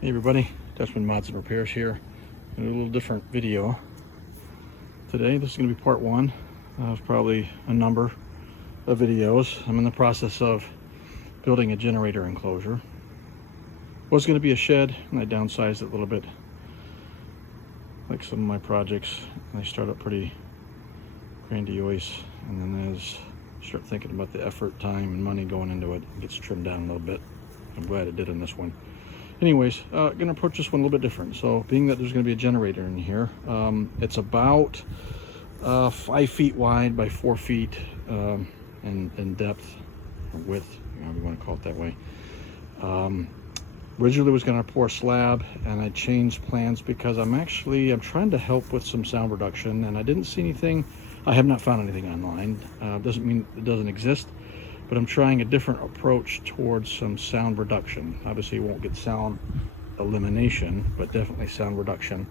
Hey everybody, Dutchman Mods and Repairs here. A little different video today. This is going to be part one of probably a number of videos. I'm in the process of building a generator enclosure. Was going to be a shed, and I downsized it a little bit. Like some of my projects, they start up pretty grandiose, and then as you start thinking about the effort, time, and money going into it, it gets trimmed down a little bit. I'm glad it did in this one. Anyways, gonna approach this one a little bit different. So being that there's gonna be a generator in here, it's about 5 feet wide by 4 feet in depth or width, however you want to call it that way. Originally was gonna pour a slab, and I changed plans because I'm trying to help with some sound reduction, and I didn't see anything. I have not found anything online. Doesn't mean it doesn't exist, but I'm trying a different approach towards some sound reduction. Obviously you won't get sound elimination, but definitely sound reduction.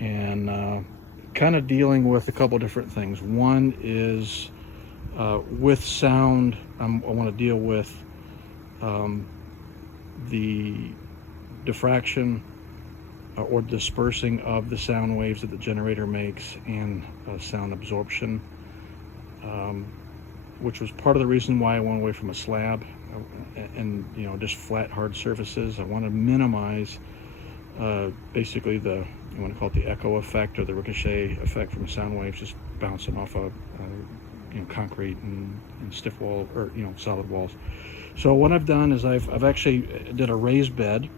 And kind of dealing with a couple different things. One is with sound, I want to deal with the diffraction or dispersing of the sound waves that the generator makes, and sound absorption. Which was part of the reason why I went away from a slab and just flat hard surfaces. I want to minimize basically you want to call it the echo effect or the ricochet effect from sound waves just bouncing off of concrete and stiff wall or solid walls. So what I've done is I've actually did a raised bed,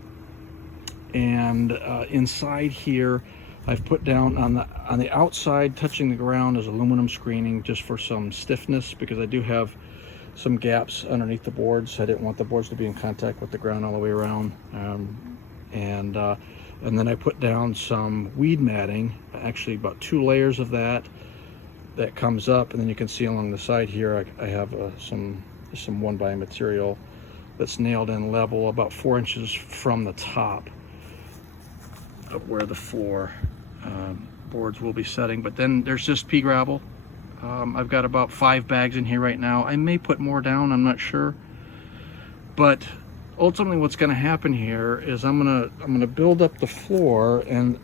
and inside here I've put down on the outside, touching the ground, is aluminum screening just for some stiffness, because I do have some gaps underneath the boards. I didn't want the boards to be in contact with the ground all the way around. And then I put down some weed matting, actually about 2 layers of that comes up, and then you can see along the side here I have some 1x material that's nailed in level about 4 inches from the top of where the floor boards will be setting. But then there's just pea gravel. I've got about 5 bags in here right now. I may put more down, I'm not sure. But ultimately what's going to happen here is I'm gonna build up the floor, and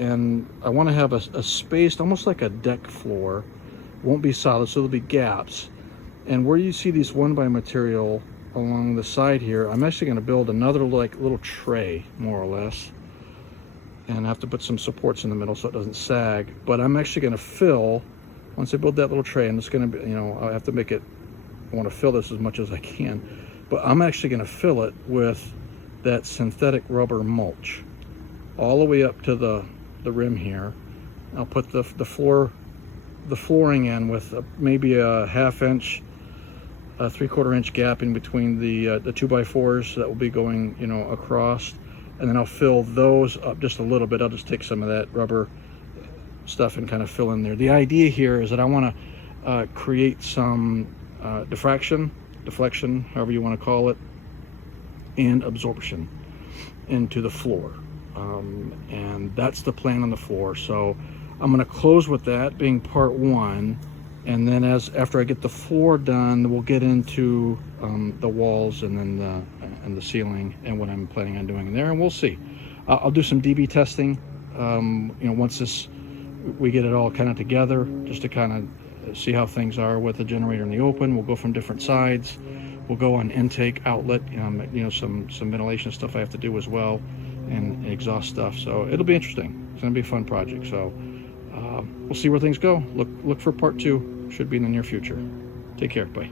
I want to have a spaced, almost like a deck floor. Won't be solid, so there'll be gaps. And where you see these 1x material along the side here, I'm actually going to build another little tray, more or less, and I have to put some supports in the middle so it doesn't sag. But I'm actually going to fill, once I build that little tray, and it's going to be, I have to make it, I want to fill this as much as I can, but I'm actually going to fill it with that synthetic rubber mulch all the way up to the rim here. I'll put the flooring in with maybe a 1/2 inch, a 3/4 inch gap in between the 2x4s that will be going across. And then I'll fill those up just a little bit. I'll just take some of that rubber stuff and kind of fill in there. The idea here is that I want to create some deflection, however you want to call it, and absorption into the floor. And that's the plan on the floor. So I'm going to close with that being part one. And then after I get the floor done, we'll get into the walls and then the ceiling and what I'm planning on doing in there, and we'll see. I'll do some DB testing. Once we get it all kind of together, just to kind of see how things are with the generator in the open. We'll go from different sides. We'll go on intake, outlet, some ventilation stuff I have to do as well, and exhaust stuff. So it'll be interesting. It's going to be a fun project. So we'll see where things go. Look for part 2. Should be in the near future. Take care. Bye.